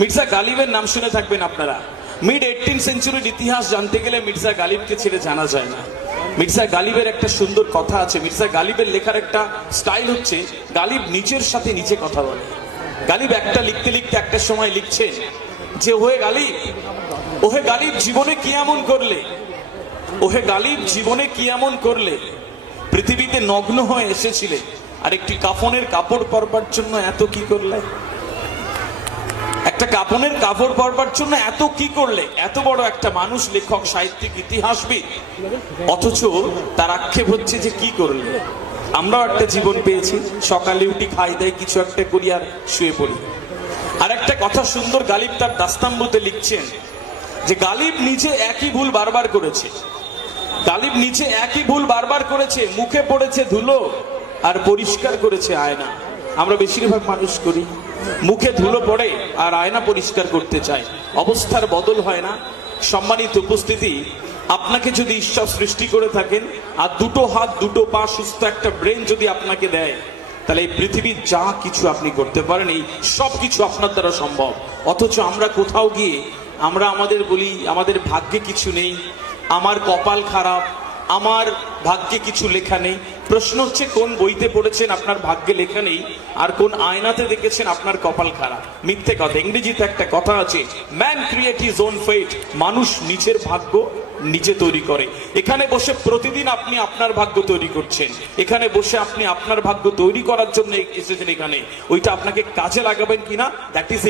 মির্জা গালিবের নাম শুনে থাকবেন আপনারা। মিড 18 সেঞ্চুরির ইতিহাস জানতে গেলে মির্জা গালিবকে ছেড়ে জানা যায় না। মির্জা গালিবের একটা সুন্দর কথা আছে, মির্জা গালিবের লেখার একটা স্টাইল হচ্ছে গালিব নিজের সাথে নিজে কথা বলে। গালিব একটা লিখতে লিখতে একটা সময় লিখছে যে ওহে গালিব জীবনে কি এমন করলে, ওহে গালিব জীবনে কি এমন করলে, পৃথিবীতে নগ্ন হয়ে এসেছিলে আর একটি কাফনের কাপড় পরবার জন্য এত কি করলে, একটা কাপনের কাপড় পরবার জন্য এত কি করলে। এত বড় একটা মানুষ, লেখক, সাহিত্যিক, ইতিহাসবিদ, অথচ তার আক্ষেপ হচ্ছে যে কি করলে। আমরাও একটা জীবন পেয়েছি, সকালে উঠি, খাই দাই, কিছু একটা করি আর শুয়ে পড়ি। আর একটা কথা সুন্দর গালিব তার দাস্তানবুতে লিখছেন যে গালিব নিজে একই ভুল বারবার করেছে, গালিব নিজে একই ভুল বারবার করেছে, মুখে পড়েছে ধুলো আর পরিষ্কার করেছে আয়না। আমরা বেশিরভাগ মানুষ করি, মুখে ধুলো পড়ে আর আয়না পরিষ্কার করতে চাই, অবস্থার বদল হয় না। সম্মানিত উপস্থিতি, আপনাকে যদি ঈশ্বর সৃষ্টি করে থাকেন আর দুটো হাত দুটো পা সুস্থ একটা ব্রেন যদি আপনাকে দেয়, তাহলে এই পৃথিবীর যা কিছু আপনি করতে পারেন, এই সব কিছু আপনার দ্বারা সম্ভব। অথচ আমরা কোথাও গিয়ে আমরা বলি আমাদের ভাগ্যে কিছু নেই, আমার কপাল খারাপ, আমার ভাগ্যে কিছু লেখা নেই। প্রশ্ন হচ্ছে কোন বইতে পড়েছেন আপনার ভাগ্যে লেখা নেই, আর কোন আয়নাতে দেখেছেন আপনার কপাল খারাপ? মিথ্যে কথা। ইংরেজিতে একটা কথা আছে, man create his own fate, মানুষ নিজের ভাগ্য নিজে তৈরি করে। এখানে বসে প্রতিদিন আপনি আপনার ভাগ্য তৈরি করছেন, এখানে বসে আপনি আপনার ভাগ্য তৈরি করার জন্য এসেছেন এখানে, ওইটা আপনাকে কাজে লাগাবেন কিনা দ্যাট ইজ